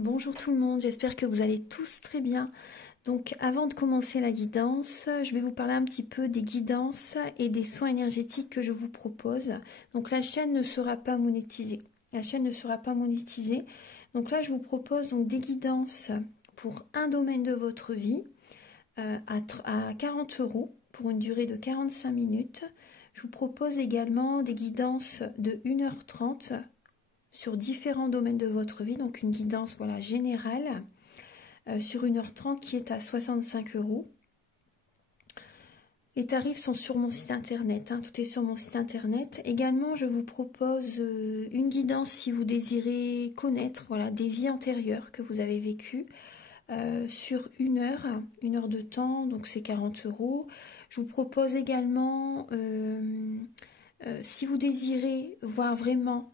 Bonjour tout le monde, j'espère que vous allez tous très bien. Donc avant de commencer la guidance, je vais vous parler un petit peu des guidances et des soins énergétiques que je vous propose. Donc la chaîne ne sera pas monétisée. La chaîne ne sera pas monétisée. Donc là je vous propose donc des guidances pour un domaine de votre vie à 40 € pour une durée de 45 minutes. Je vous propose également des guidances de 1h30 sur différents domaines de votre vie, donc une guidance voilà, générale sur 1h30 qui est à 65 €. Les tarifs sont sur mon site internet, hein, tout est sur mon site internet. Également, je vous propose une guidance si vous désirez connaître voilà, des vies antérieures que vous avez vécues sur une heure de temps, donc c'est 40 €. Je vous propose également, si vous désirez voir vraiment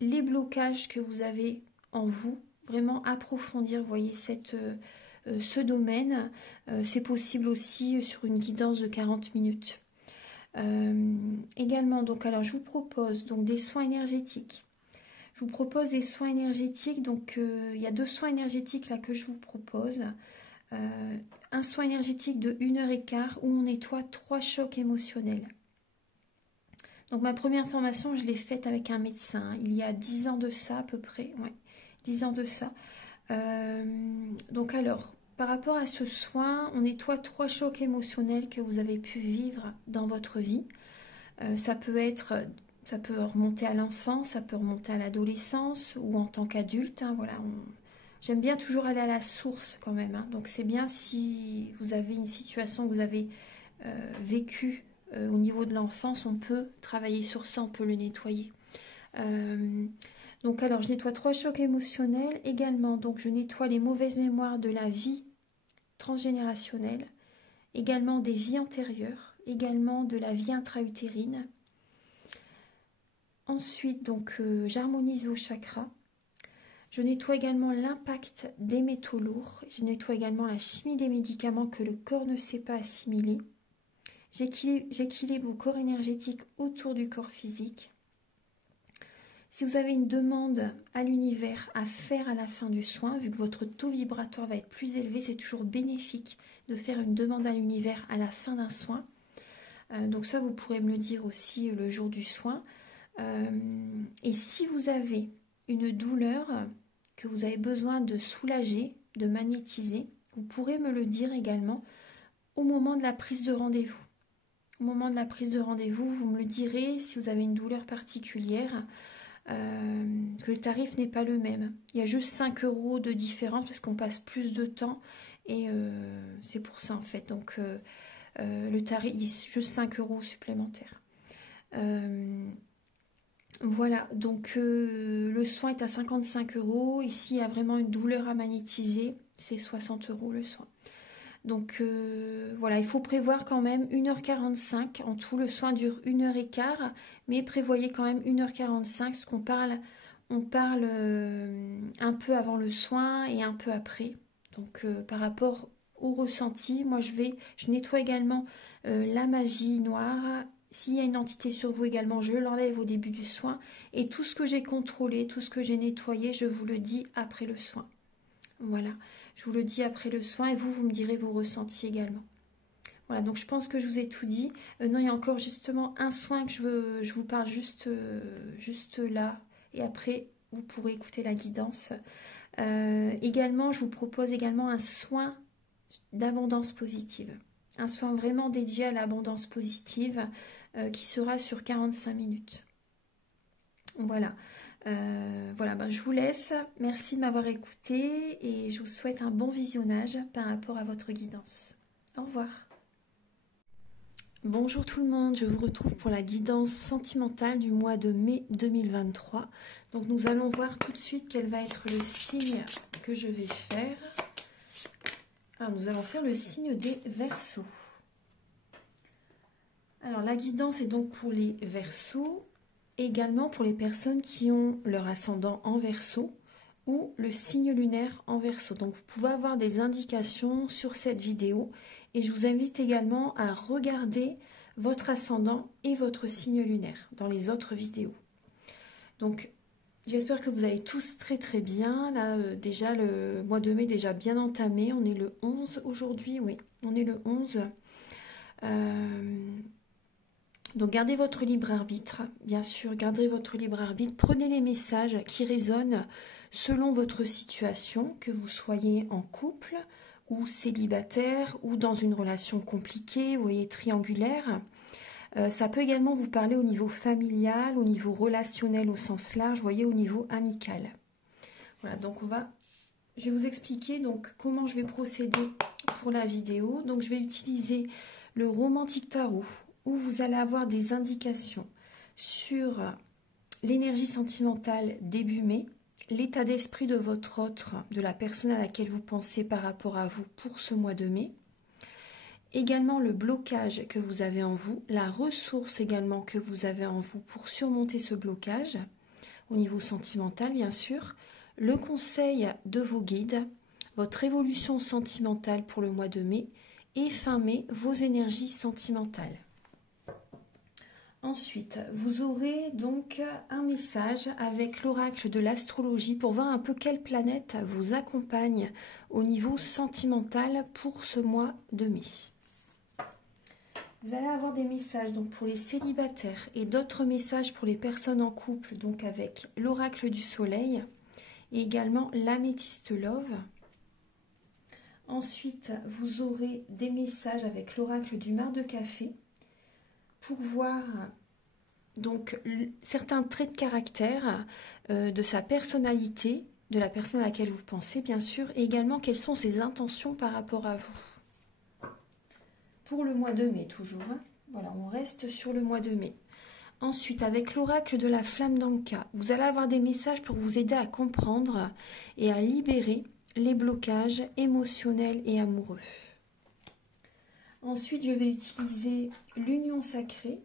les blocages que vous avez en vous, vraiment approfondir, vous voyez, ce domaine, c'est possible aussi sur une guidance de 40 minutes. Également, donc, alors je vous propose donc des soins énergétiques. Je vous propose des soins énergétiques, donc il y a 2 soins énergétiques là que je vous propose. Un soin énergétique de 1h15 où on nettoie 3 chocs émotionnels. Donc ma première formation, je l'ai faite avec un médecin, il y a 10 ans de ça à peu près, ouais, 10 ans de ça. Donc alors, par rapport à ce soin, on nettoie 3 chocs émotionnels que vous avez pu vivre dans votre vie. Ça peut remonter à l'enfance, ça peut remonter à l'adolescence ou en tant qu'adulte, hein, voilà. J'aime bien toujours aller à la source quand même, hein. Donc c'est bien si vous avez une situation que vous avez vécue au niveau de l'enfance, on peut travailler sur ça, on peut le nettoyer. Donc alors je nettoie 3 chocs émotionnels également, donc je nettoie les mauvaises mémoires de la vie transgénérationnelle, également des vies antérieures, également de la vie intra-utérine. Ensuite donc j'harmonise vos chakras. Je nettoie également l'impact des métaux lourds. Je nettoie également la chimie des médicaments que le corps ne sait pas assimiler. J'équilibre vos corps énergétiques autour du corps physique. Si vous avez une demande à l'univers à faire à la fin du soin, vu que votre taux vibratoire va être plus élevé, c'est toujours bénéfique de faire une demande à l'univers à la fin d'un soin. Donc ça, vous pourrez me le dire aussi le jour du soin. Et si vous avez une douleur que vous avez besoin de soulager, de magnétiser, vous pourrez me le dire également au moment de la prise de rendez-vous. Au moment de la prise de rendez-vous, vous me le direz si vous avez une douleur particulière, que le tarif n'est pas le même. Il y a juste 5 € de différence parce qu'on passe plus de temps et c'est pour ça en fait. Donc le tarif, il y a juste 5 € supplémentaires. Voilà, donc le soin est à 55 €. Ici, il y a vraiment une douleur à magnétiser, c'est 60 € le soin. Donc voilà, il faut prévoir quand même 1h45. En tout, le soin dure 1h15, mais prévoyez quand même 1h45, parce qu'on parle, on parle un peu avant le soin et un peu après. Donc par rapport au ressenti, moi je nettoie également la magie noire. S'il y a une entité sur vous également, je l'enlève au début du soin. Et tout ce que j'ai contrôlé, tout ce que j'ai nettoyé, je vous le dis après le soin. Voilà, je vous le dis après le soin et vous me direz vos ressentis également. Voilà, donc je pense que je vous ai tout dit. Non, il y a encore justement un soin que je vous parle juste là. Et après, vous pourrez écouter la guidance. Également, je vous propose également un soin d'abondance positive. Un soin vraiment dédié à l'abondance positive qui sera sur 45 minutes. Voilà. Voilà, ben je vous laisse. Merci de m'avoir écouté et je vous souhaite un bon visionnage par rapport à votre guidance. Au revoir. Bonjour tout le monde, je vous retrouve pour la guidance sentimentale du mois de mai 2023. Donc nous allons voir tout de suite quel va être le signe que je vais faire. Alors nous allons faire le signe des Verseaux. Alors la guidance est donc pour les Verseaux. Également pour les personnes qui ont leur ascendant en Verseau ou le signe lunaire en Verseau. Donc vous pouvez avoir des indications sur cette vidéo et je vous invite également à regarder votre ascendant et votre signe lunaire dans les autres vidéos. Donc J'espère que vous allez tous très très bien. Là, déjà, le mois de mai déjà bien entamé. On est le 11 aujourd'hui, oui, on est le 11. Donc gardez votre libre arbitre, bien sûr, gardez votre libre arbitre. Prenez les messages qui résonnent selon votre situation, que vous soyez en couple ou célibataire ou dans une relation compliquée, vous voyez, triangulaire. Ça peut également vous parler au niveau familial, au niveau relationnel au sens large, vous voyez, au niveau amical. Voilà, donc je vais vous expliquer donc comment je vais procéder pour la vidéo. Donc je vais utiliser le Romantique Tarot, où vous allez avoir des indications sur l'énergie sentimentale début mai, l'état d'esprit de votre autre, de la personne à laquelle vous pensez par rapport à vous pour ce mois de mai, également le blocage que vous avez en vous, la ressource également que vous avez en vous pour surmonter ce blocage, au niveau sentimental bien sûr, le conseil de vos guides, votre évolution sentimentale pour le mois de mai, et fin mai, vos énergies sentimentales. Ensuite, vous aurez donc un message avec l'oracle de l'astrologie pour voir un peu quelle planète vous accompagne au niveau sentimental pour ce mois de mai. Vous allez avoir des messages donc pour les célibataires et d'autres messages pour les personnes en couple, donc avec l'oracle du soleil et également l'améthyste love. Ensuite, vous aurez des messages avec l'oracle du mar de café pour voir donc certains traits de caractère de sa personnalité, de la personne à laquelle vous pensez bien sûr, et également quelles sont ses intentions par rapport à vous. Pour le mois de mai toujours, hein. Voilà, on reste sur le mois de mai. Ensuite, avec l'oracle de la flamme d'Anka, vous allez avoir des messages pour vous aider à comprendre et à libérer les blocages émotionnels et amoureux. Ensuite, je vais utiliser l'union sacrée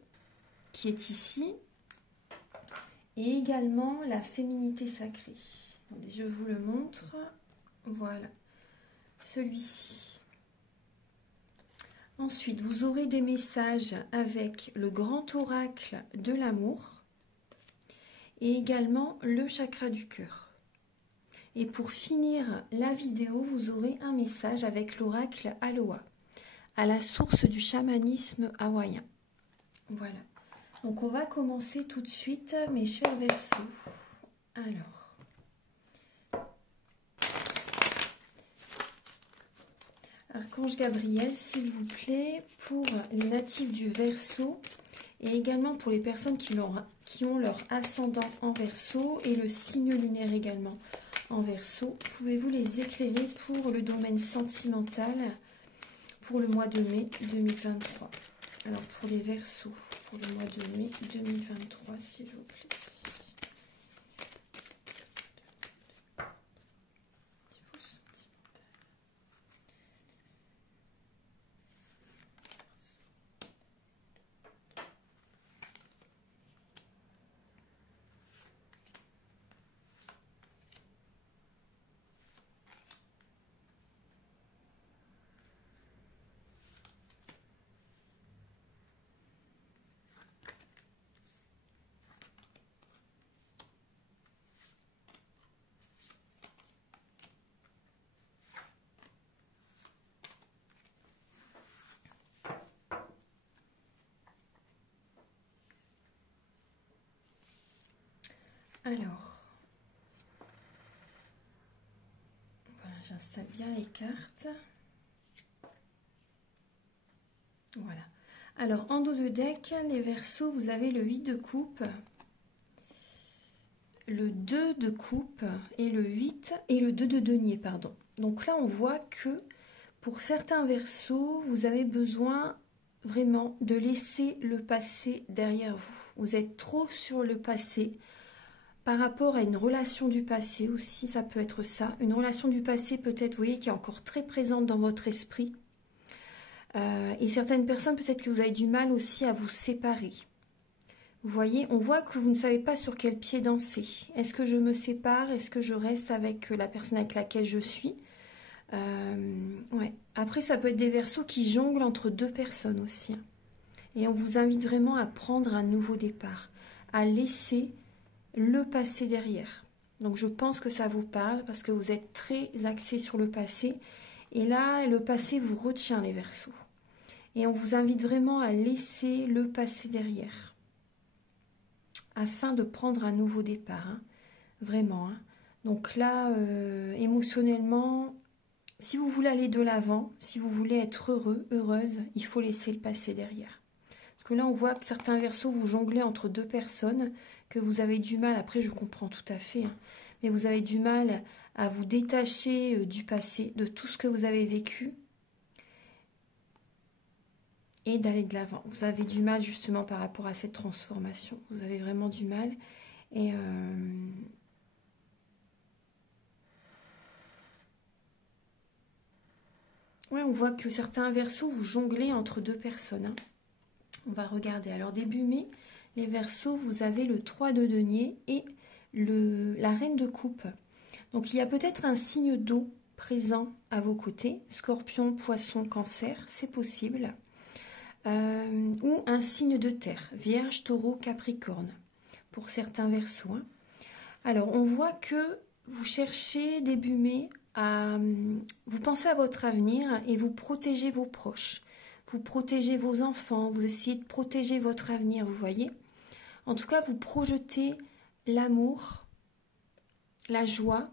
qui est ici et également la féminité sacrée. Attendez, je vous le montre. Voilà, celui-ci. Ensuite, vous aurez des messages avec le grand oracle de l'amour et également le chakra du cœur. Et pour finir la vidéo, vous aurez un message avec l'oracle Aloha, à la source du chamanisme hawaïen. Voilà. Donc on va commencer tout de suite, mes chers Verseaux. Alors, Archange Gabriel, s'il vous plaît, pour les natifs du Verseau et également pour les personnes qui ont leur ascendant en Verseau et le signe lunaire également en Verseau, pouvez-vous les éclairer pour le domaine sentimental pour le mois de mai 2023? Alors pour les Verseaux, pour le mois de mai 2023, s'il vous plaît. Alors, voilà, j'installe bien les cartes. Voilà. Alors, en dos de deck, les Verseaux, vous avez le 8 de coupe, le 2 de coupe et le 8 et le 2 de denier, pardon. Donc là, on voit que pour certains Verseaux, vous avez besoin vraiment de laisser le passé derrière vous. Vous êtes trop sur le passé. Par rapport à une relation du passé aussi, ça peut être ça. Une relation du passé peut-être, vous voyez, qui est encore très présente dans votre esprit. Et certaines personnes, peut-être que vous avez du mal aussi à vous séparer. Vous voyez, on voit que vous ne savez pas sur quel pied danser. Est-ce que je me sépare? Est-ce que je reste avec la personne avec laquelle je suis? Ouais. Après, ça peut être des Verseaux qui jonglent entre deux personnes aussi. Et on vous invite vraiment à prendre un nouveau départ, à laisser le passé derrière. Donc je pense que ça vous parle parce que vous êtes très axé sur le passé. Et là, le passé vous retient les Verseaux. Et on vous invite vraiment à laisser le passé derrière. Afin de prendre un nouveau départ. Hein. Vraiment. Hein. Donc là, émotionnellement, si vous voulez aller de l'avant, si vous voulez être heureux, heureuse, il faut laisser le passé derrière. Parce que là, on voit que certains Verseaux, vous jonglez entre deux personnes, que vous avez du mal, après je comprends tout à fait, hein, mais vous avez du mal à vous détacher du passé, de tout ce que vous avez vécu, et d'aller de l'avant. Vous avez du mal justement par rapport à cette transformation. Vous avez vraiment du mal. Et ouais, on voit que certains Verseaux, vous jonglez entre deux personnes. Hein. On va regarder. Alors début mai, les Verseaux, vous avez le 3 de denier et la reine de coupe. Donc il y a peut-être un signe d'eau présent à vos côtés. Scorpion, poisson, cancer, c'est possible. Ou un signe de terre. Vierge, taureau, capricorne. Pour certains Verseaux. Hein. Alors on voit que vous cherchez début mai à... Vous pensez à votre avenir et vous protégez vos proches. Vous protégez vos enfants, vous essayez de protéger votre avenir, vous voyez. En tout cas, vous projetez l'amour, la joie,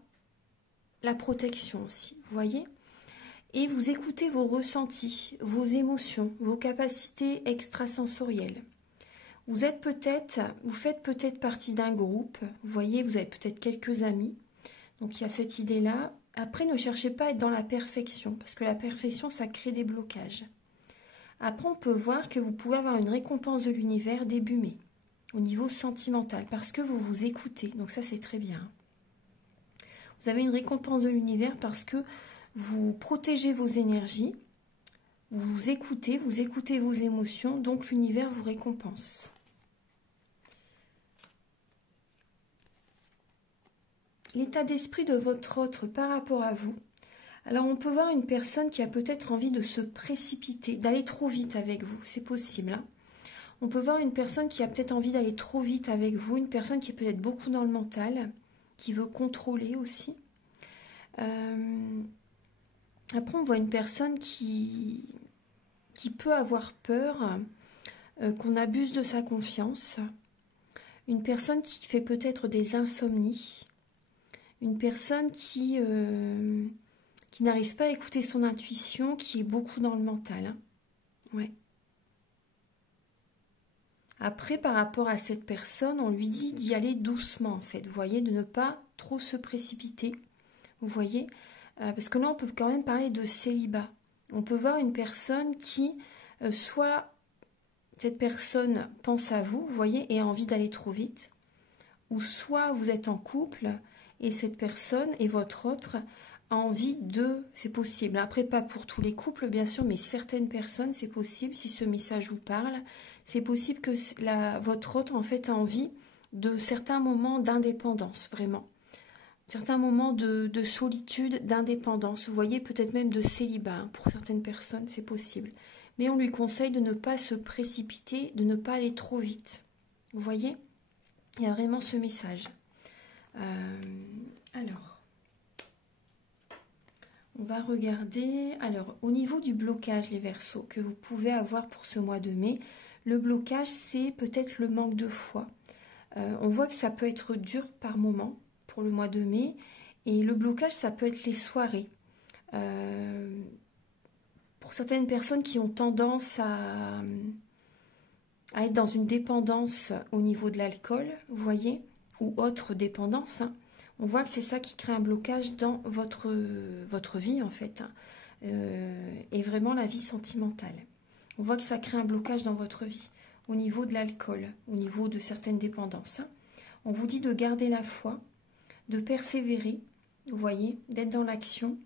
la protection aussi, vous voyez. Et vous écoutez vos ressentis, vos émotions, vos capacités extrasensorielles. Vous faites peut-être partie d'un groupe, vous voyez, vous avez peut-être quelques amis. Donc il y a cette idée-là. Après, ne cherchez pas à être dans la perfection, parce que la perfection, ça crée des blocages. Après, on peut voir que vous pouvez avoir une récompense de l'univers début mai, au niveau sentimental, parce que vous vous écoutez. Donc ça, c'est très bien. Vous avez une récompense de l'univers parce que vous protégez vos énergies, vous écoutez vos émotions, donc l'univers vous récompense. L'état d'esprit de votre autre par rapport à vous. Alors on peut voir une personne qui a peut-être envie de se précipiter, d'aller trop vite avec vous, c'est possible. Hein. On peut voir une personne qui a peut-être envie d'aller trop vite avec vous, une personne qui est peut-être beaucoup dans le mental, qui veut contrôler aussi. Après on voit une personne qui peut avoir peur qu'on abuse de sa confiance, une personne qui fait peut-être des insomnies, une personne qui n'arrive pas à écouter son intuition, qui est beaucoup dans le mental. Hein. Ouais. Après, par rapport à cette personne, on lui dit d'y aller doucement, en fait. Vous voyez, de ne pas trop se précipiter. Vous voyez, parce que là, on peut quand même parler de célibat. On peut voir une personne qui, soit cette personne pense à vous, vous voyez, et a envie d'aller trop vite, ou soit vous êtes en couple et cette personne et votre autre a envie de... C'est possible. Après, pas pour tous les couples, bien sûr, mais certaines personnes, c'est possible, si ce message vous parle, c'est possible que votre autre, en fait, a envie de certains moments d'indépendance, vraiment. Certains moments de solitude, d'indépendance. Vous voyez, peut-être même de célibat. Hein, pour certaines personnes, c'est possible. Mais on lui conseille de ne pas se précipiter, de ne pas aller trop vite. Vous voyez ? Il y a vraiment ce message. Alors, on va regarder. Alors, au niveau du blocage, les Verseaux, que vous pouvez avoir pour ce mois de mai, le blocage, c'est peut-être le manque de foi. On voit que ça peut être dur par moment pour le mois de mai. Et le blocage, ça peut être les soirées. Pour certaines personnes qui ont tendance à être dans une dépendance au niveau de l'alcool, vous voyez, ou autre dépendance, hein, on voit que c'est ça qui crée un blocage dans votre vie, en fait, hein, et vraiment la vie sentimentale. On voit que ça crée un blocage dans votre vie, au niveau de l'alcool, au niveau de certaines dépendances. Hein. On vous dit de garder la foi, de persévérer, vous voyez, d'être dans l'action.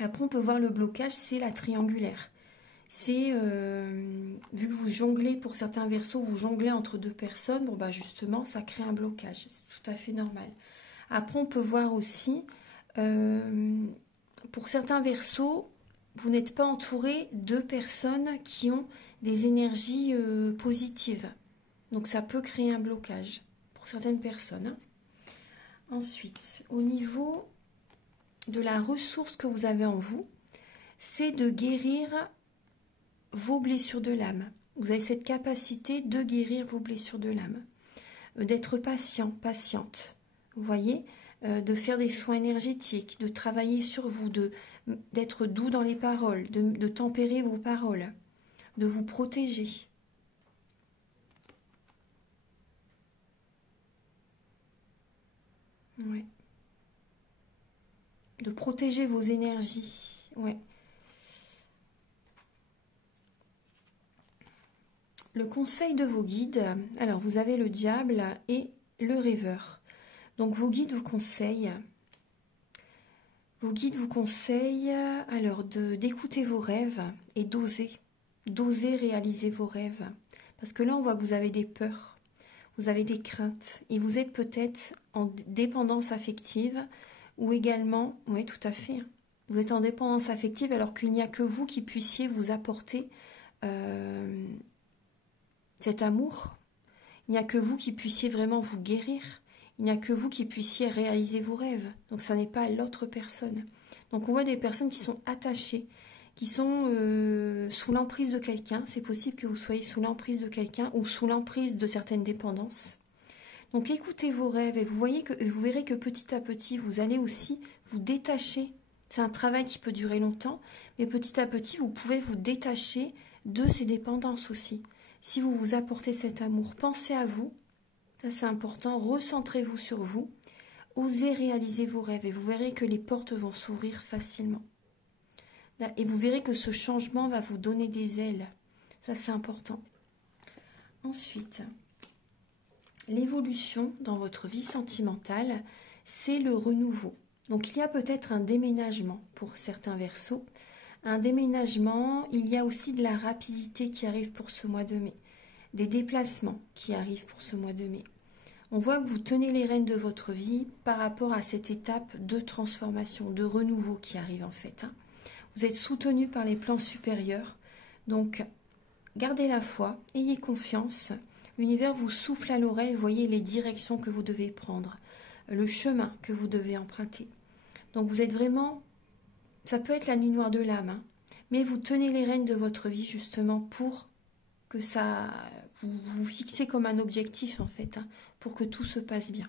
Après, on peut voir le blocage, c'est la triangulaire. C'est, vu que vous jonglez, pour certains Verseaux, vous jonglez entre deux personnes, bon bah justement, ça crée un blocage. C'est tout à fait normal. Après, on peut voir aussi, pour certains Verseaux, vous n'êtes pas entouré de personnes qui ont des énergies positives. Donc, ça peut créer un blocage pour pour certaines personnes. Hein. Ensuite, au niveau de la ressource que vous avez en vous, c'est de guérir vos blessures de l'âme. Vous avez cette capacité de guérir vos blessures de l'âme, d'être patient, patiente, vous voyez, de faire des soins énergétiques, de travailler sur vous, d'être doux dans les paroles, de tempérer vos paroles, de vous protéger. Ouais. De protéger vos énergies. Ouais. Le conseil de vos guides, alors vous avez le diable et le rêveur. Donc vos guides vous conseillent alors d'écouter vos rêves et d'oser réaliser vos rêves. Parce que là on voit que vous avez des peurs, vous avez des craintes et vous êtes peut-être en dépendance affective ou également, oui tout à fait, vous êtes en dépendance affective alors qu'il n'y a que vous qui puissiez vous apporter cet amour. Il n'y a que vous qui puissiez vraiment vous guérir. Il n'y a que vous qui puissiez réaliser vos rêves. Donc ça n'est pas l'autre personne. Donc on voit des personnes qui sont attachées, qui sont sous l'emprise de quelqu'un. C'est possible que vous soyez sous l'emprise de quelqu'un ou sous l'emprise de certaines dépendances. Donc écoutez vos rêves et vous verrez que petit à petit, vous allez aussi vous détacher. C'est un travail qui peut durer longtemps, mais petit à petit, vous pouvez vous détacher de ces dépendances aussi. Si vous vous apportez cet amour, pensez à vous, ça c'est important, recentrez-vous sur vous, osez réaliser vos rêves et vous verrez que les portes vont s'ouvrir facilement. Et vous verrez que ce changement va vous donner des ailes, ça c'est important. Ensuite, l'évolution dans votre vie sentimentale, c'est le renouveau. Donc il y a peut-être un déménagement pour certains Verseaux. Un déménagement, il y a aussi de la rapidité qui arrive pour ce mois de mai. Des déplacements qui arrivent pour ce mois de mai. On voit que vous tenez les rênes de votre vie par rapport à cette étape de transformation, de renouveau qui arrive en fait. Vous êtes soutenu par les plans supérieurs. Donc, gardez la foi, ayez confiance. L'univers vous souffle à l'oreille, voyez les directions que vous devez prendre, le chemin que vous devez emprunter. Donc, vous êtes vraiment... Ça peut être la nuit noire de l'âme, mais vous tenez les rênes de votre vie justement pour que ça, vous fixez comme un objectif en fait, pour que tout se passe bien.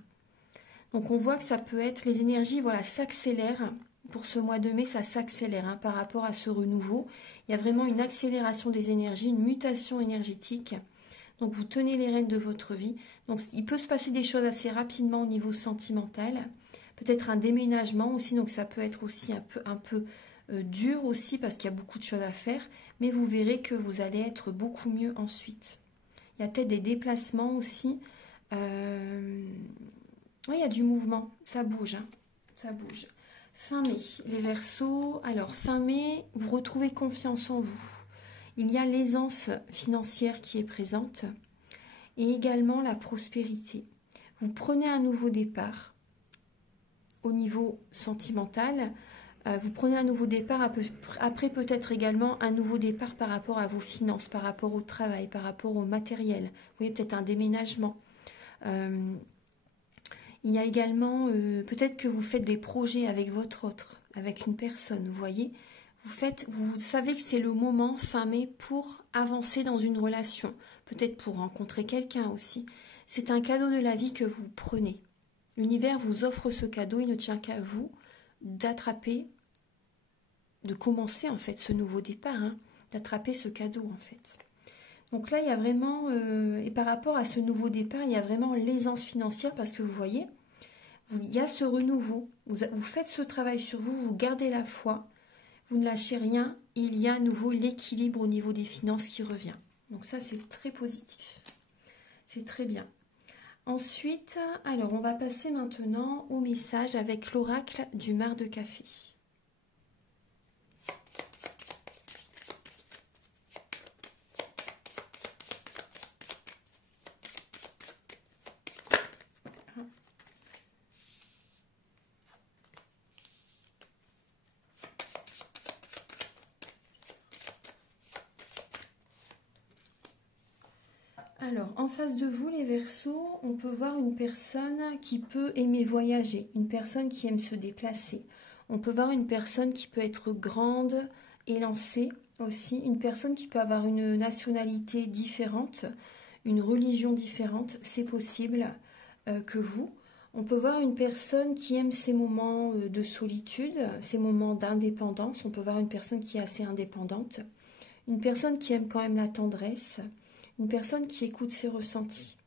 Donc on voit que ça peut être, les énergies voilà, s'accélèrent, pour ce mois de mai ça s'accélère par rapport à ce renouveau. Il y a vraiment une accélération des énergies, une mutation énergétique. Donc vous tenez les rênes de votre vie. Donc il peut se passer des choses assez rapidement au niveau sentimental. Peut-être un déménagement aussi, donc ça peut être aussi un peu dur aussi parce qu'il y a beaucoup de choses à faire, mais vous verrez que vous allez être beaucoup mieux ensuite. Il y a peut-être des déplacements aussi. Oui, il y a du mouvement, ça bouge, ça bouge. Fin mai, les Verseaux. Alors fin mai, vous retrouvez confiance en vous. Il y a l'aisance financière qui est présente et également la prospérité. Vous prenez un nouveau départ. Au niveau sentimental, vous prenez un nouveau départ, après peut-être également un nouveau départ par rapport à vos finances, par rapport au travail, par rapport au matériel. Vous voyez, peut-être un déménagement. Il y a également, peut-être que vous faites des projets avec votre autre, avec une personne, vous voyez. Vous savez que c'est le moment fin mai pour avancer dans une relation, peut-être pour rencontrer quelqu'un aussi. C'est un cadeau de la vie que vous prenez. L'univers vous offre ce cadeau, il ne tient qu'à vous d'attraper, de commencer en fait ce nouveau départ, d'attraper ce cadeau en fait. Donc là, il y a vraiment, et par rapport à ce nouveau départ, il y a vraiment l'aisance financière parce que vous voyez, il y a ce renouveau, vous faites ce travail sur vous, vous gardez la foi, vous ne lâchez rien, et il y a à nouveau l'équilibre au niveau des finances qui revient. Donc ça, c'est très positif, c'est très bien. Ensuite, alors on va passer maintenant au message avec l'oracle du mar de café. Alors, en face de vous, les Verseaux, on peut voir une personne qui peut aimer voyager, une personne qui aime se déplacer. On peut voir une personne qui peut être grande, élancée aussi, une personne qui peut avoir une nationalité différente, une religion différente, c'est possible que vous. On peut voir une personne qui aime ces moments de solitude, ces moments d'indépendance. On peut voir une personne qui est assez indépendante, une personne qui aime quand même la tendresse, une personne qui écoute ses ressentis.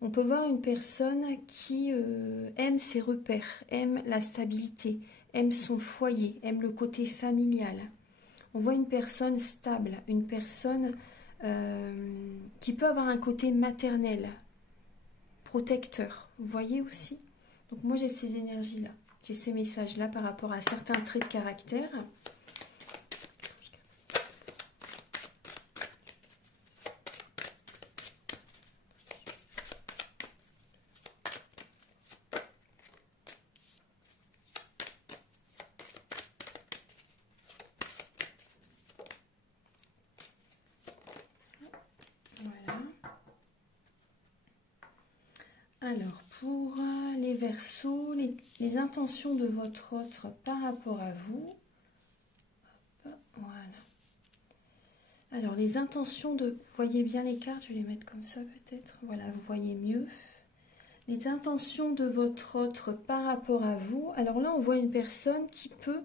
On peut voir une personne qui aime ses repères, aime la stabilité, aime son foyer, aime le côté familial. On voit une personne stable, une personne qui peut avoir un côté maternel, protecteur. Vous voyez aussi? Donc moi j'ai ces énergies-là, j'ai ces messages-là par rapport à certains traits de caractère. Alors, pour les Verseaux, les intentions de votre autre par rapport à vous. Hop, voilà. Alors, les intentions de... Vous voyez bien les cartes, je vais les mettre comme ça peut-être. Voilà, vous voyez mieux. Les intentions de votre autre par rapport à vous. Alors là, on voit une personne qui peut...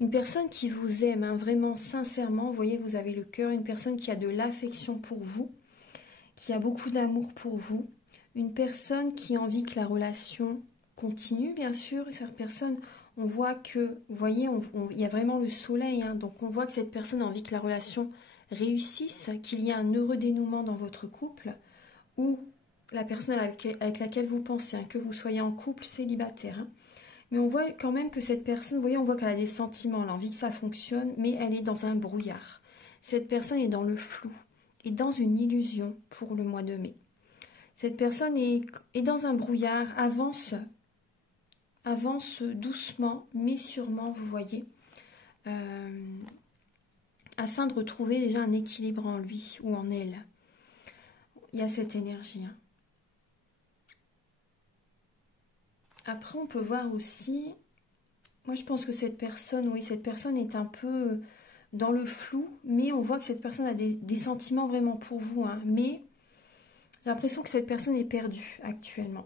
Une personne qui vous aime, hein, vraiment sincèrement. Vous voyez, vous avez le cœur. Une personne qui a de l'affection pour vous, qui a beaucoup d'amour pour vous. Une personne qui a envie que la relation continue, bien sûr. Et cette personne, on voit que, vous voyez, il y a vraiment le soleil. Hein, donc, on voit que cette personne a envie que la relation réussisse, qu'il y ait un heureux dénouement dans votre couple, ou la personne avec laquelle vous pensez, hein, que vous soyez en couple célibataire. Hein. Mais on voit quand même que cette personne, vous voyez, on voit qu'elle a des sentiments, elle a envie que ça fonctionne, mais elle est dans un brouillard. Cette personne est dans le flou et dans une illusion pour le mois de mai. Cette personne est dans un brouillard, avance doucement, mais sûrement, vous voyez, afin de retrouver déjà un équilibre en lui ou en elle. Il y a cette énergie. Hein. Après, on peut voir aussi, moi je pense que cette personne, oui, cette personne est un peu dans le flou, mais on voit que cette personne a des sentiments vraiment pour vous, hein, mais j'ai l'impression que cette personne est perdue actuellement.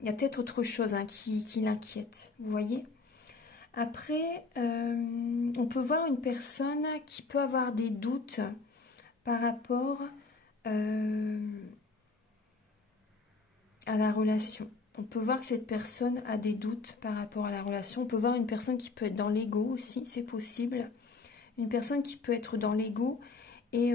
Il y a peut-être autre chose hein, qui l'inquiète, vous voyez. Après, on peut voir une personne qui peut avoir des doutes par rapport à la relation. On peut voir que cette personne a des doutes par rapport à la relation. On peut voir une personne qui peut être dans l'ego aussi, c'est possible. Une personne qui peut être dans l'ego et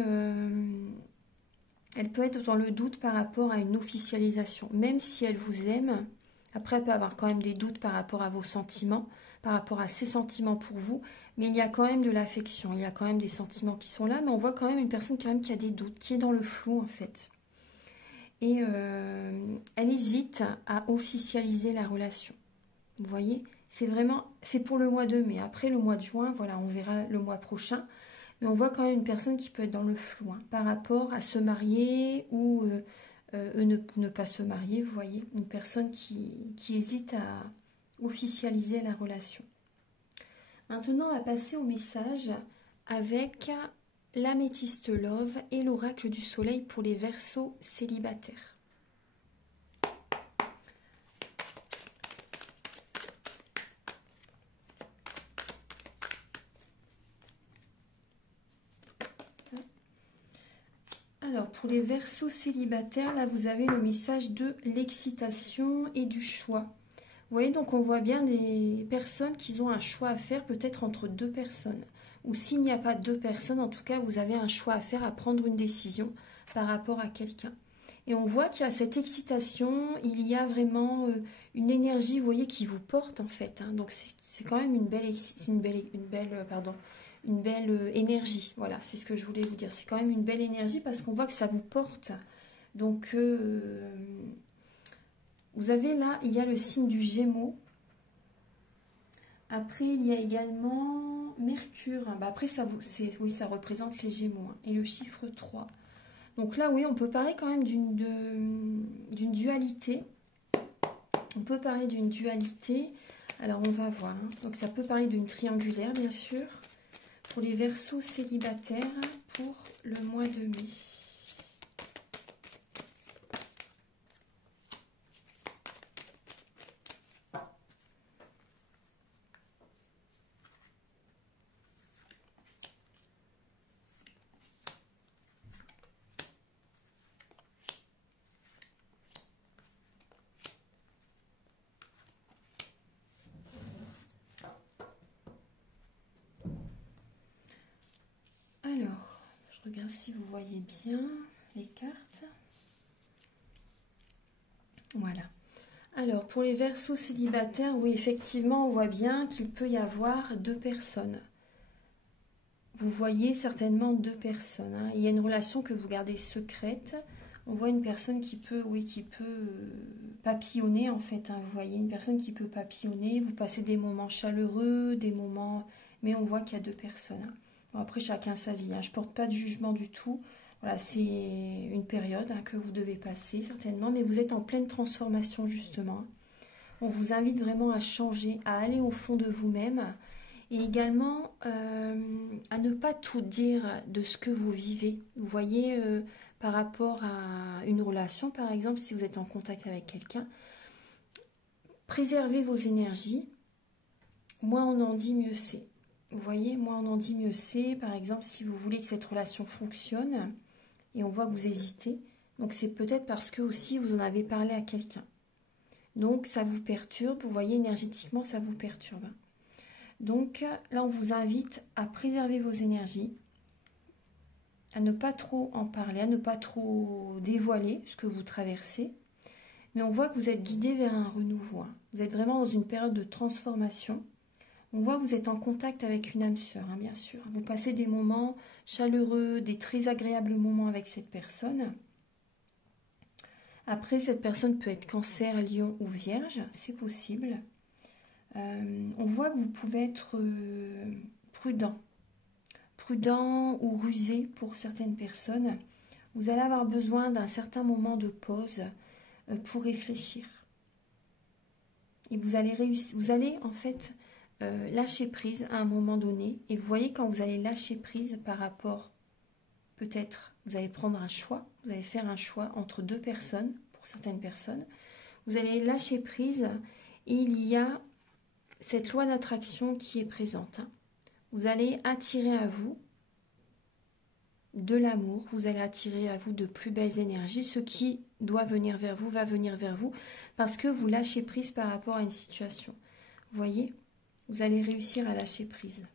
elle peut être dans le doute par rapport à une officialisation. Même si elle vous aime, après elle peut avoir quand même des doutes par rapport à vos sentiments, par rapport à ses sentiments pour vous, mais il y a quand même de l'affection, il y a quand même des sentiments qui sont là, mais on voit quand même une personne quand même qui a des doutes, qui est dans le flou en fait. Et elle hésite à officialiser la relation. Vous voyez, c'est pour le mois de mai. Après le mois de juin, voilà, on verra le mois prochain. Mais on voit quand même une personne qui peut être dans le flou hein, par rapport à se marier ou ne pas se marier, vous voyez. Une personne qui hésite à officialiser la relation. Maintenant, on va passer au message avec l'améthyste love et l'oracle du soleil pour les Verseaux célibataires. Alors, pour les Verseaux célibataires, là, vous avez le message de l'excitation et du choix. Vous voyez, donc on voit bien des personnes qui ont un choix à faire, peut-être entre deux personnes. Ou s'il n'y a pas deux personnes, en tout cas, vous avez un choix à faire, à prendre une décision par rapport à quelqu'un. Et on voit qu'il y a cette excitation, il y a vraiment une énergie, vous voyez, qui vous porte en fait. Hein. Donc c'est quand même une belle énergie. Voilà, c'est ce que je voulais vous dire. C'est quand même une belle énergie parce qu'on voit que ça vous porte. Donc, vous avez là, il y a le signe du Gémeaux. Après, il y a également Mercure. Bah, après, ça représente les Gémeaux. Hein, et le chiffre 3. Donc là, oui, on peut parler quand même d'une dualité. On peut parler d'une dualité. Alors, on va voir. Hein. Donc, ça peut parler d'une triangulaire, bien sûr. Pour les Verseaux célibataires, pour le mois de mai. Alors, je regarde si vous voyez bien les cartes. Voilà. Alors, pour les Verseaux célibataires, oui, effectivement, on voit bien qu'il peut y avoir deux personnes. Vous voyez certainement deux personnes. Hein. Il y a une relation que vous gardez secrète. On voit une personne qui peut, oui, qui peut papillonner, en fait. Hein. Vous voyez, une personne qui peut papillonner. Vous passez des moments chaleureux, des moments... Mais on voit qu'il y a deux personnes. Hein. Bon, après, chacun sa vie. Hein. Je ne porte pas de jugement du tout. Voilà, c'est une période hein, que vous devez passer, certainement. Mais vous êtes en pleine transformation, justement. On vous invite vraiment à changer, à aller au fond de vous-même. Et également à ne pas tout dire de ce que vous vivez. Vous voyez, par rapport à une relation, par exemple, si vous êtes en contact avec quelqu'un, préservez vos énergies. Moins on en dit, mieux c'est. Vous voyez, moins on en dit, mieux c'est. Par exemple, si vous voulez que cette relation fonctionne, et on voit que vous hésitez, donc c'est peut-être parce que aussi vous en avez parlé à quelqu'un. Donc ça vous perturbe, vous voyez, énergétiquement, ça vous perturbe. Donc là, on vous invite à préserver vos énergies, à ne pas trop en parler, à ne pas trop dévoiler ce que vous traversez. Mais on voit que vous êtes guidé vers un renouveau. Hein. Vous êtes vraiment dans une période de transformation. On voit que vous êtes en contact avec une âme sœur, hein, bien sûr. Vous passez des moments chaleureux, des très agréables moments avec cette personne. Après, cette personne peut être Cancer, Lion ou Vierge, c'est possible. On voit que vous pouvez être prudent ou rusé pour certaines personnes. Vous allez avoir besoin d'un certain moment de pause pour réfléchir. Et vous allez en fait lâcher prise à un moment donné. Et vous voyez, quand vous allez lâcher prise par rapport, peut-être, vous allez prendre un choix, vous allez faire un choix entre deux personnes, pour certaines personnes. Vous allez lâcher prise et il y a cette loi d'attraction qui est présente. Hein. Vous allez attirer à vous de l'amour, vous allez attirer à vous de plus belles énergies. Ce qui doit venir vers vous va venir vers vous parce que vous lâchez prise par rapport à une situation. Vous voyez, vous allez réussir à lâcher prise.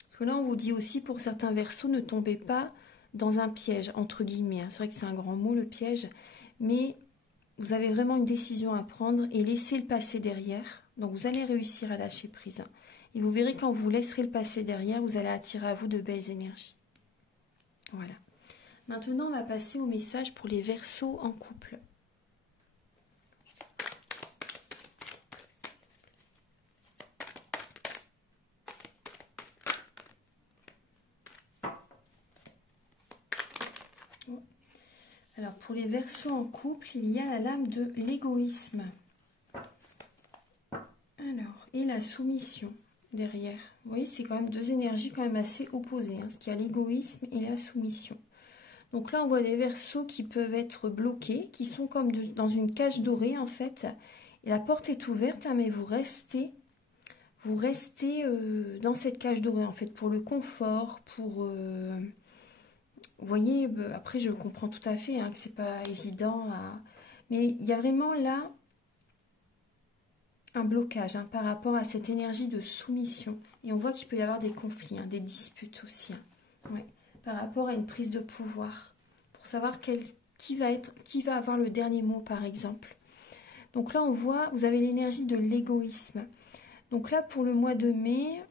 Parce que là, on vous dit aussi, pour certains Verseaux, ne tombez pas dans un piège, entre guillemets. Hein. C'est vrai que c'est un grand mot, le piège, mais vous avez vraiment une décision à prendre et laissez le passé derrière. Donc vous allez réussir à lâcher prise. Et vous verrez, quand vous laisserez le passé derrière, vous allez attirer à vous de belles énergies. Voilà. Maintenant, on va passer au message pour les Verseaux en couple. Alors, pour les Verseaux en couple, il y a la lame de l'égoïsme. Alors, et la soumission derrière. Vous voyez, c'est quand même deux énergies quand même assez opposées. Hein, ce qui a l'égoïsme et la soumission. Donc là, on voit des Verseaux qui peuvent être bloqués, qui sont comme dans une cage dorée en fait. Et la porte est ouverte, hein, mais vous restez dans cette cage dorée en fait, pour le confort, pour... vous voyez, après je comprends tout à fait hein, que c'est pas évident. Mais il y a vraiment là un blocage hein, par rapport à cette énergie de soumission. Et on voit qu'il peut y avoir des conflits, hein, des disputes aussi. Hein. Ouais. Par rapport à une prise de pouvoir. Pour savoir qui va avoir le dernier mot, par exemple. Donc là, on voit, vous avez l'énergie de l'égoïsme. Donc là, pour le mois de mai,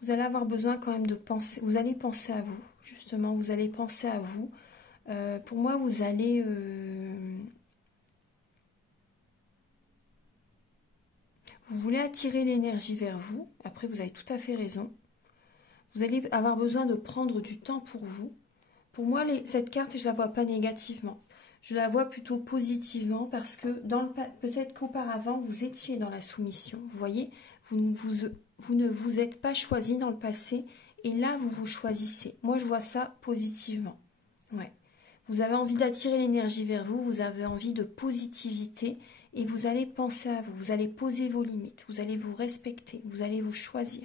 vous allez avoir besoin quand même de penser. Vous allez penser à vous, justement. Vous allez penser à vous. Pour moi, vous allez... vous voulez attirer l'énergie vers vous. Après, vous avez tout à fait raison. Vous allez avoir besoin de prendre du temps pour vous. Pour moi, cette carte, je ne la vois pas négativement. Je la vois plutôt positivement parce que peut-être qu'auparavant, vous étiez dans la soumission. Vous voyez, vous ne vous êtes pas choisi dans le passé et là, vous vous choisissez. Moi, je vois ça positivement. Ouais. Vous avez envie d'attirer l'énergie vers vous, vous avez envie de positivité et vous allez penser à vous. Vous allez poser vos limites, vous allez vous respecter, vous allez vous choisir.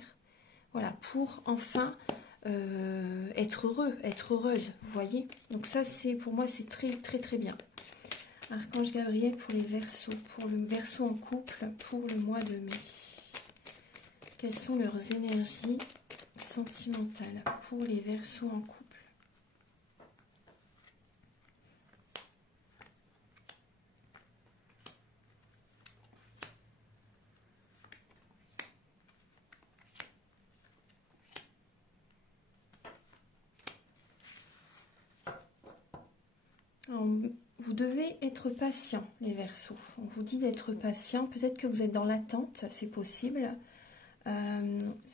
Voilà, pour enfin être heureux, être heureuse, vous voyez. Donc ça, pour moi, c'est très, très, très bien. Archange Gabriel pour les Verseaux, pour le Verseau en couple, pour le mois de mai. Quelles sont leurs énergies sentimentales pour les Verseaux en couple? Vous devez être patient, les Verseaux. On vous dit d'être patient. Peut-être que vous êtes dans l'attente, c'est possible.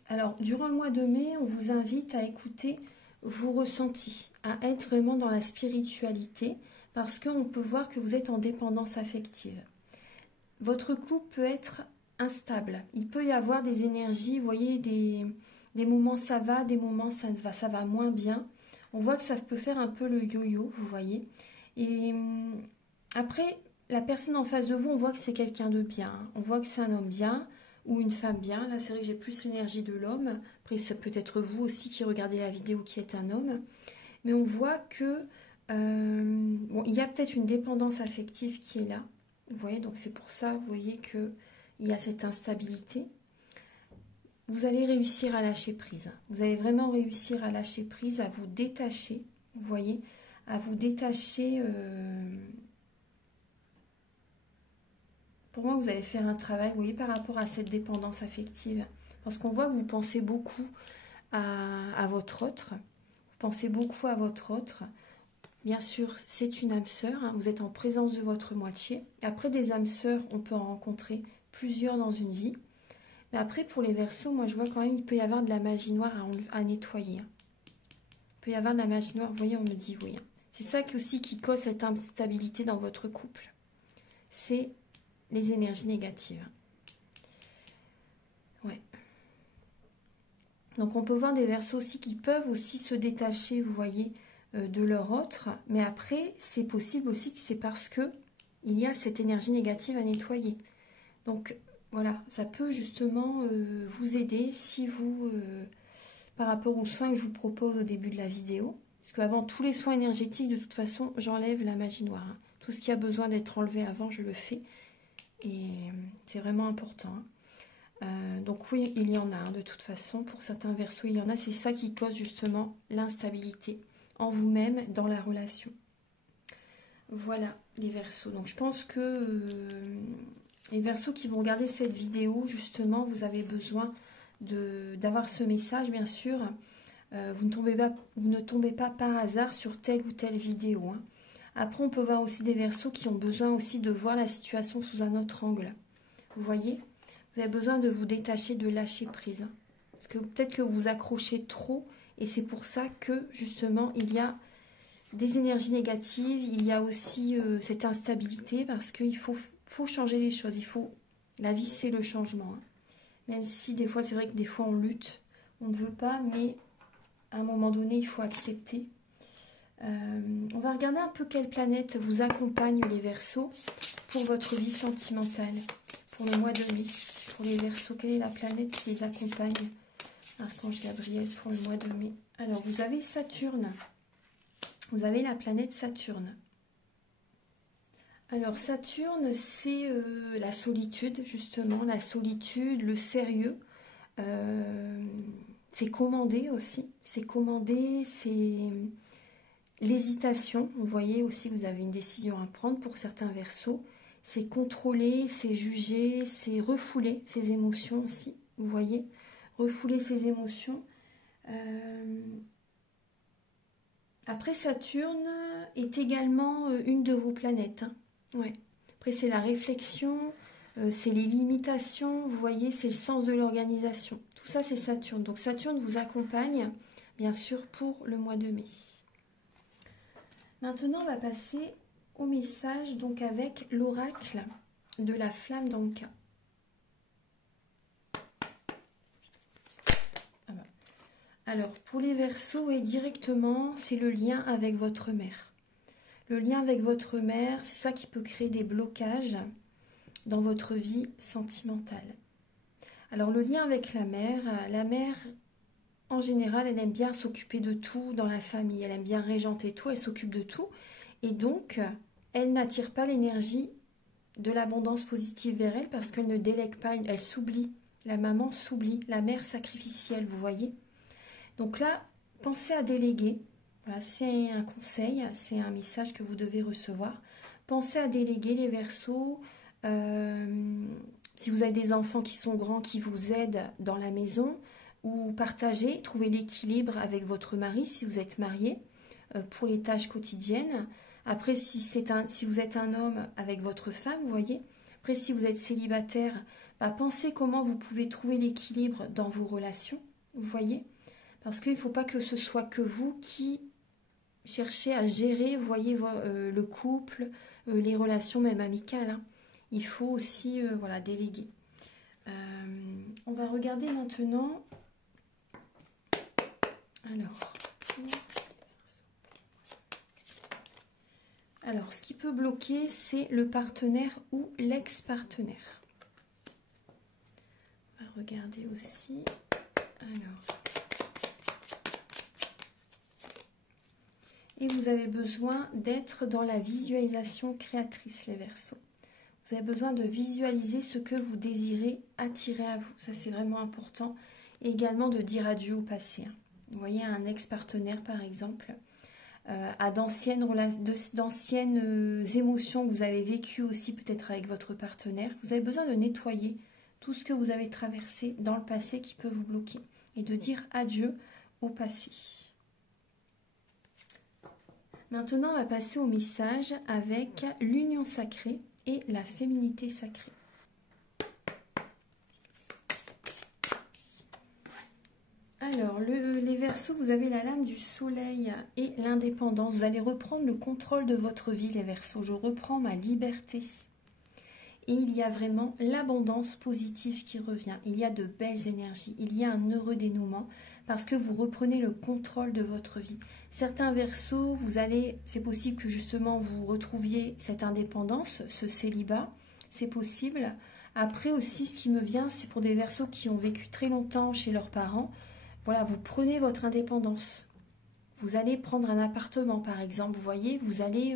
Alors, durant le mois de mai, on vous invite à écouter vos ressentis, à être vraiment dans la spiritualité, parce qu'on peut voir que vous êtes en dépendance affective. Votre couple peut être instable. Il peut y avoir des énergies, vous voyez, des moments ça va, des moments ça va moins bien. On voit que ça peut faire un peu le yo-yo, vous voyez. Et après, la personne en face de vous, on voit que c'est quelqu'un de bien. On voit que c'est un homme bien ou une femme bien. Là, c'est vrai que j'ai plus l'énergie de l'homme. Après, ça peut être vous aussi qui regardez la vidéo qui êtes un homme. Mais on voit que bon, il y a peut-être une dépendance affective qui est là. Vous voyez, donc c'est pour ça, vous voyez qu'il y a cette instabilité. Vous allez réussir à lâcher prise. Vous allez vraiment réussir à lâcher prise, à vous détacher. Vous voyez, à vous détacher. Pour moi, vous allez faire un travail, vous voyez, par rapport à cette dépendance affective. Parce qu'on voit que vous pensez beaucoup à votre autre. Vous pensez beaucoup à votre autre. Bien sûr, c'est une âme sœur. Hein, vous êtes en présence de votre moitié. Après, des âmes sœurs, on peut en rencontrer plusieurs dans une vie. Mais après, pour les Verseaux, moi, je vois quand même il peut y avoir de la magie noire à nettoyer. Hein. Il peut y avoir de la magie noire. Vous voyez, on me dit oui. Hein. C'est ça aussi qui cause cette instabilité dans votre couple. C'est les énergies négatives. Ouais. Donc, on peut voir des Verseaux aussi qui peuvent aussi se détacher, vous voyez, de leur autre. Mais après, c'est possible aussi que c'est parce que il y a cette énergie négative à nettoyer. Donc, voilà, ça peut justement vous aider si vous, par rapport aux soins que je vous propose au début de la vidéo, parce qu'avant tous les soins énergétiques, de toute façon, j'enlève la magie noire. Hein. Tout ce qui a besoin d'être enlevé avant, je le fais. Et c'est vraiment important. Hein. Donc oui, il y en a, hein, de toute façon. Pour certains Verseaux, il y en a. C'est ça qui cause justement l'instabilité en vous-même, dans la relation. Voilà, les Verseaux. Donc je pense que... les Verseaux qui vont regarder cette vidéo, justement, vous avez besoin d'avoir ce message, bien sûr. Vous ne tombez pas par hasard sur telle ou telle vidéo. Hein. Après, on peut voir aussi des Verseaux qui ont besoin aussi de voir la situation sous un autre angle. Vous voyez? Vous avez besoin de vous détacher, de lâcher prise. Hein. Parce que peut-être que vous vous accrochez trop et c'est pour ça que, justement, il y a des énergies négatives, il y a aussi cette instabilité parce qu'il faut changer les choses. La vie, c'est le changement. Hein. Même si des fois, c'est vrai que des fois, on lutte, on ne veut pas, mais à un moment donné, il faut accepter. On va regarder un peu quelle planète vous accompagne, les Verseaux, pour votre vie sentimentale, pour le mois de mai. Pour les Verseaux, quelle est la planète qui les accompagne? Archange Gabriel pour le mois de mai. Alors, vous avez Saturne. Vous avez la planète Saturne. Alors Saturne, c'est la solitude, justement, la solitude, le sérieux. C'est commandé aussi. C'est commandé, c'est l'hésitation. Vous voyez aussi, vous avez une décision à prendre pour certains Verseaux. C'est contrôler, c'est juger, c'est refouler ses émotions aussi. Vous voyez, refouler ses émotions. Après, Saturne est également une de vos planètes. Hein. Ouais. Après, c'est la réflexion, c'est les limitations, vous voyez, c'est le sens de l'organisation. Tout ça, c'est Saturne. Donc Saturne vous accompagne, bien sûr, pour le mois de mai. Maintenant, on va passer au message, donc avec l'oracle de la flamme d'Anka. Alors, pour les Verseaux, et directement, c'est le lien avec votre mère. Le lien avec votre mère, c'est ça qui peut créer des blocages dans votre vie sentimentale. Alors, le lien avec la mère, en général, elle aime bien s'occuper de tout dans la famille. Elle aime bien régenter tout, elle s'occupe de tout. Et donc, elle n'attire pas l'énergie de l'abondance positive vers elle parce qu'elle ne délègue pas, elle s'oublie. La maman s'oublie, la mère sacrificielle, vous voyez. Donc là, pensez à déléguer. Voilà, c'est un conseil, c'est un message que vous devez recevoir. Pensez à déléguer les Verseaux. Si vous avez des enfants qui sont grands, qui vous aident dans la maison, ou partagez, trouvez l'équilibre avec votre mari si vous êtes marié pour les tâches quotidiennes. Après, si vous êtes un homme avec votre femme, vous voyez. Après, si vous êtes célibataire, pensez comment vous pouvez trouver l'équilibre dans vos relations, vous voyez. Parce qu'il ne faut pas que ce soit que vous qui cherchez à gérer, vous voyez, le couple, les relations même amicales. Hein. Il faut aussi voilà, déléguer. On va regarder maintenant. Alors, ce qui peut bloquer, c'est le partenaire ou l'ex-partenaire. On va regarder aussi. Alors. Et vous avez besoin d'être dans la visualisation créatrice, les Verseaux. Vous avez besoin de visualiser ce que vous désirez attirer à vous. Ça, c'est vraiment important. Et également de dire adieu au passé. Vous voyez, un ex-partenaire, par exemple, à d'anciennes émotions que vous avez vécues aussi peut-être avec votre partenaire. Vous avez besoin de nettoyer tout ce que vous avez traversé dans le passé qui peut vous bloquer. Et de dire adieu au passé. Maintenant, on va passer au message avec l'union sacrée et la féminité sacrée. Alors, les Verseaux, vous avez la lame du soleil et l'indépendance. Vous allez reprendre le contrôle de votre vie, les Verseaux. Je reprends ma liberté. Et il y a vraiment l'abondance positive qui revient. Il y a de belles énergies. Il y a un heureux dénouement parce que vous reprenez le contrôle de votre vie. Certains Verseaux, c'est possible que justement vous retrouviez cette indépendance, ce célibat. C'est possible. Après aussi, ce qui me vient, c'est pour des Verseaux qui ont vécu très longtemps chez leurs parents. Voilà, vous prenez votre indépendance. Vous allez prendre un appartement, par exemple. Vous voyez, vous allez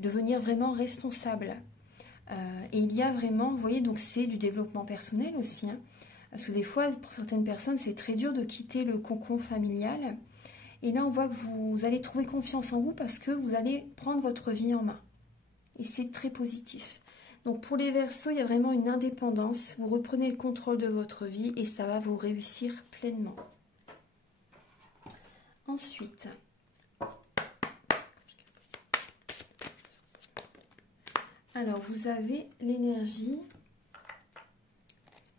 devenir vraiment responsable. Et il y a vraiment, vous voyez, donc c'est du développement personnel aussi. Hein, parce que des fois, pour certaines personnes, c'est très dur de quitter le cocon familial. Et là, on voit que vous allez trouver confiance en vous parce que vous allez prendre votre vie en main. Et c'est très positif. Donc pour les Verseaux, il y a vraiment une indépendance. Vous reprenez le contrôle de votre vie et ça va vous réussir pleinement. Ensuite, alors vous avez l'énergie,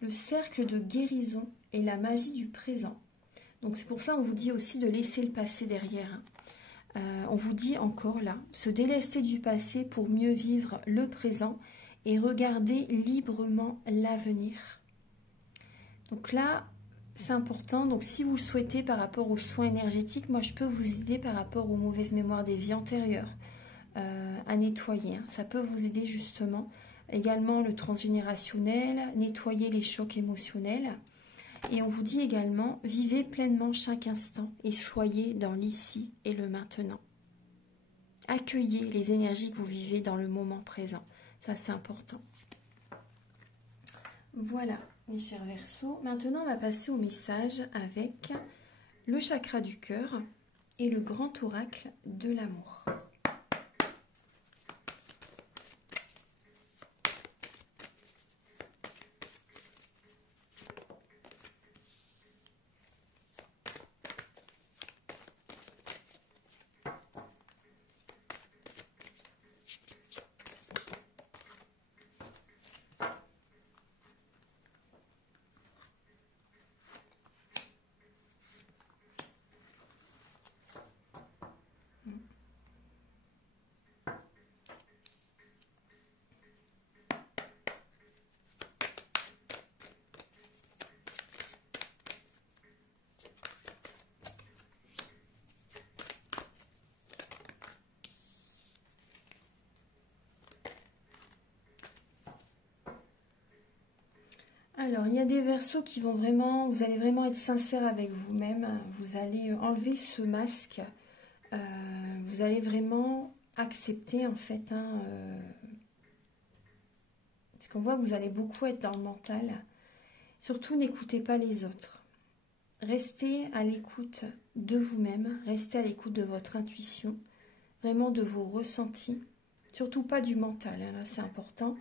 le cercle de guérison et la magie du présent. Donc c'est pour ça qu'on vous dit aussi de laisser le passé derrière. On vous dit encore là, se délester du passé pour mieux vivre le présent et regarder librement l'avenir. Donc là, c'est important. Donc si vous le souhaitez par rapport aux soins énergétiques, moi je peux vous aider par rapport aux mauvaises mémoires des vies antérieures à nettoyer. Hein. Ça peut vous aider justement. Également le transgénérationnel, nettoyer les chocs émotionnels. Et on vous dit également, vivez pleinement chaque instant et soyez dans l'ici et le maintenant. Accueillez les énergies que vous vivez dans le moment présent. Ça, c'est important. Voilà, mes chers Verseaux. Maintenant, on va passer au message avec le chakra du cœur et le grand oracle de l'amour. Alors, il y a des Verseaux qui vont vraiment, vous allez vraiment être sincère avec vous-même. Vous allez enlever ce masque. Vous allez vraiment accepter, en fait, parce qu'on voit que vous allez beaucoup être dans le mental. Surtout, n'écoutez pas les autres. Restez à l'écoute de vous-même. Restez à l'écoute de votre intuition. Vraiment de vos ressentis. Surtout pas du mental, hein, là, c'est important.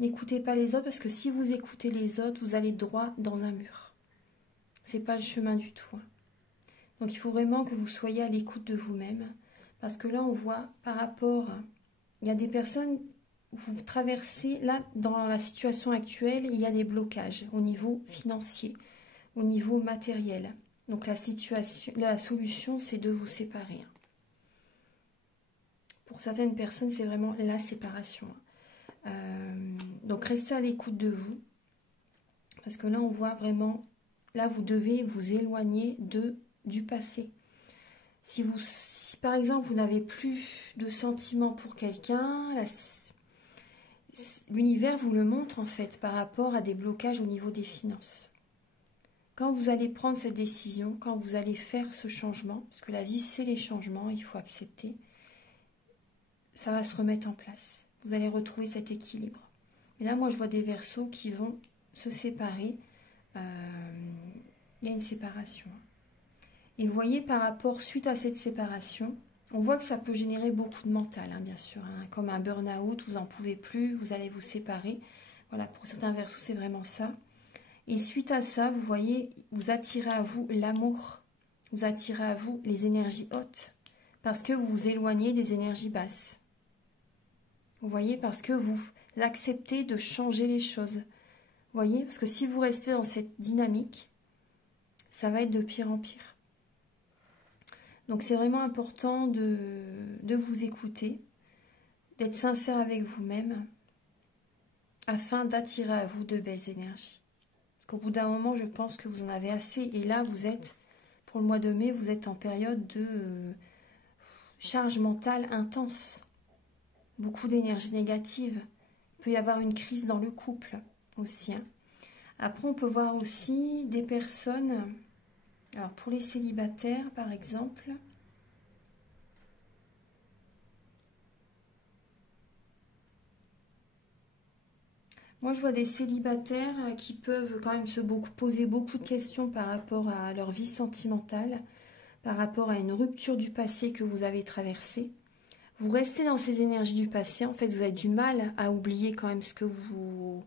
N'écoutez pas les autres parce que si vous écoutez les autres, vous allez droit dans un mur. C'est pas le chemin du tout. Hein. Donc il faut vraiment que vous soyez à l'écoute de vous-même. Parce que là, on voit par rapport... Il y a des personnes, vous traversez, là, dans la situation actuelle, il y a des blocages au niveau financier, au niveau matériel. Donc la solution, c'est de vous séparer. Pour certaines personnes, c'est vraiment la séparation. Donc restez à l'écoute de vous. Parce que là, on voit vraiment... Là, vous devez vous éloigner du passé. Si par exemple, vous n'avez plus de sentiments pour quelqu'un, l'univers vous le montre en fait par rapport à des blocages au niveau des finances. Quand vous allez prendre cette décision, quand vous allez faire ce changement, parce que la vie c'est les changements, il faut accepter, ça va se remettre en place. Vous allez retrouver cet équilibre. Et là, moi, je vois des Verseaux qui vont se séparer. Il y a une séparation. Et vous voyez, par rapport, suite à cette séparation, on voit que ça peut générer beaucoup de mental, hein, bien sûr. Hein, comme un burn-out, vous n'en pouvez plus, vous allez vous séparer. Voilà, pour certains Verseaux, c'est vraiment ça. Et suite à ça, vous voyez, vous attirez à vous l'amour. Vous attirez à vous les énergies hautes. Parce que vous vous éloignez des énergies basses. Vous voyez, parce que vous acceptez de changer les choses. Vous voyez, parce que si vous restez dans cette dynamique, ça va être de pire en pire. Donc c'est vraiment important de vous écouter, d'être sincère avec vous-même, afin d'attirer à vous de belles énergies. Parce qu'au bout d'un moment, je pense que vous en avez assez. Et là, vous êtes, pour le mois de mai, vous êtes en période de charge mentale intense. Beaucoup d'énergie négative. Il peut y avoir une crise dans le couple aussi. Hein. Après, on peut voir aussi des personnes... Alors, pour les célibataires, par exemple... Moi, je vois des célibataires qui peuvent quand même poser beaucoup de questions par rapport à leur vie sentimentale, par rapport à une rupture du passé que vous avez traversée. Vous restez dans ces énergies du passé. En fait, vous avez du mal à oublier quand même ce que vous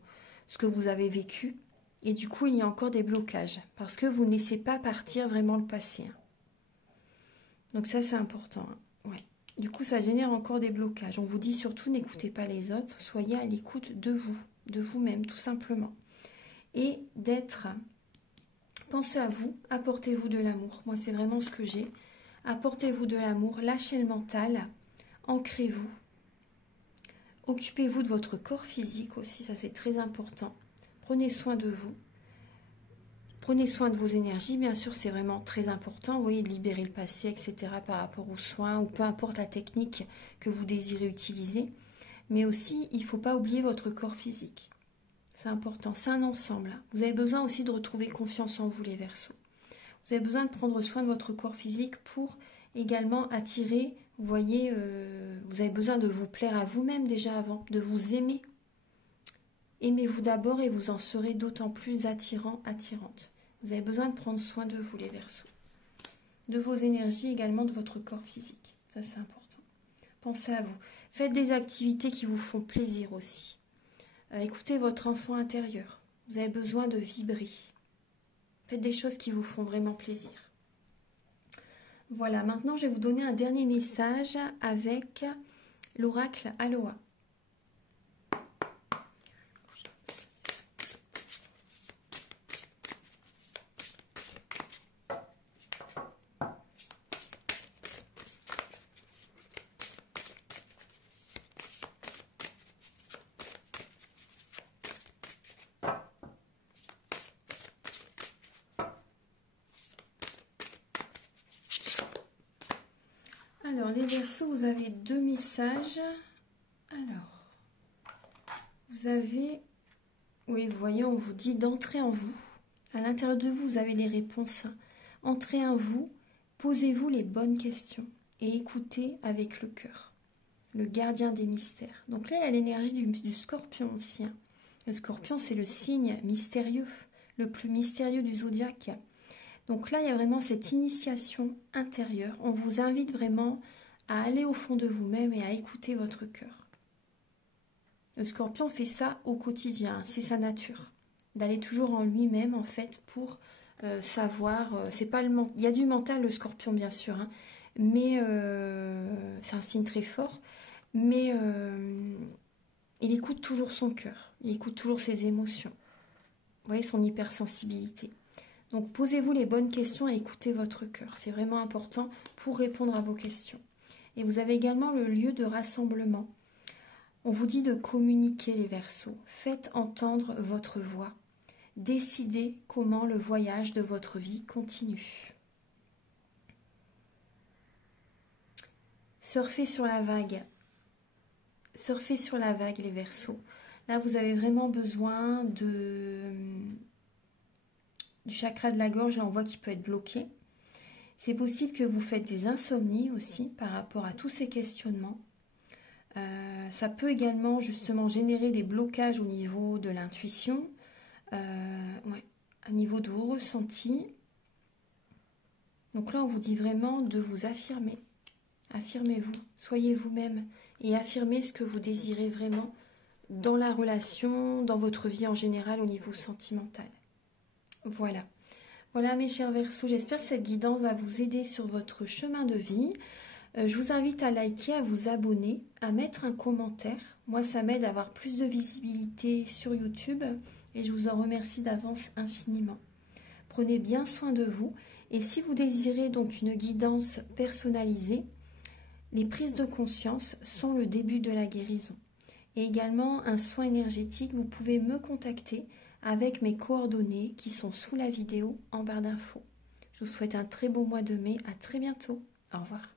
avez vécu. Et du coup, il y a encore des blocages parce que vous ne laissez pas partir vraiment le passé. Donc ça, c'est important. Ouais. Du coup, ça génère encore des blocages. On vous dit surtout, n'écoutez pas les autres. Soyez à l'écoute de vous. De vous-même, tout simplement. Et pensez à vous, apportez-vous de l'amour. Moi, c'est vraiment ce que j'ai. Apportez-vous de l'amour, lâchez le mental, ancrez-vous. Occupez-vous de votre corps physique aussi, ça c'est très important. Prenez soin de vous. Prenez soin de vos énergies, bien sûr, c'est vraiment très important. Vous voyez, de libérer le passé, etc. par rapport aux soins, ou peu importe la technique que vous désirez utiliser. Mais aussi, il ne faut pas oublier votre corps physique. C'est important, c'est un ensemble. Vous avez besoin aussi de retrouver confiance en vous, les Verseaux. Vous avez besoin de prendre soin de votre corps physique pour également attirer, vous voyez, vous avez besoin de vous plaire à vous-même déjà avant, de vous aimer. Aimez-vous d'abord et vous en serez d'autant plus attirant, attirante. Vous avez besoin de prendre soin de vous, les Verseaux. De vos énergies, également de votre corps physique. Ça, c'est important. Pensez à vous. Faites des activités qui vous font plaisir aussi. Écoutez votre enfant intérieur. Vous avez besoin de vibrer. Faites des choses qui vous font vraiment plaisir. Voilà, maintenant je vais vous donner un dernier message avec l'oracle Aloha. Alors, les Verseaux, vous avez deux messages. Alors, vous avez Oui, vous voyez, on vous dit d'entrer en vous. À l'intérieur de vous, vous avez les réponses. Entrez en vous, posez-vous les bonnes questions et écoutez avec le cœur. Le gardien des mystères. Donc là, il y a l'énergie du scorpion aussi. Le scorpion, c'est le signe mystérieux, le plus mystérieux du zodiaque. Donc là, il y a vraiment cette initiation intérieure. On vous invite vraiment à aller au fond de vous-même et à écouter votre cœur. Le scorpion fait ça au quotidien, c'est sa nature. D'aller toujours en lui-même, en fait, pour savoir... c'est pas le il y a du mental, le scorpion, bien sûr, hein, mais c'est un signe très fort. Mais il écoute toujours son cœur, il écoute toujours ses émotions. Vous voyez, son hypersensibilité. Donc posez-vous les bonnes questions et écoutez votre cœur. C'est vraiment important pour répondre à vos questions. Et vous avez également le lieu de rassemblement. On vous dit de communiquer les Verseaux. Faites entendre votre voix. Décidez comment le voyage de votre vie continue. Surfez sur la vague. Surfez sur la vague, les Verseaux. Là, vous avez vraiment besoin du chakra de la gorge. Là, on voit qu'il peut être bloqué. C'est possible que vous faites des insomnies aussi par rapport à tous ces questionnements. Ça peut également justement générer des blocages au niveau de l'intuition, au niveau de vos ressentis. Donc là, on vous dit vraiment de vous affirmer. Affirmez-vous, soyez vous-même et affirmez ce que vous désirez vraiment dans la relation, dans votre vie en général au niveau sentimental. Voilà. Voilà mes chers Verseaux, j'espère que cette guidance va vous aider sur votre chemin de vie. Je vous invite à liker, à vous abonner, à mettre un commentaire. Moi, ça m'aide à avoir plus de visibilité sur YouTube et je vous en remercie d'avance infiniment. Prenez bien soin de vous et si vous désirez donc une guidance personnalisée, les prises de conscience sont le début de la guérison. Et également un soin énergétique, vous pouvez me contacter avec mes coordonnées qui sont sous la vidéo en barre d'infos. Je vous souhaite un très beau mois de mai, à très bientôt. Au revoir.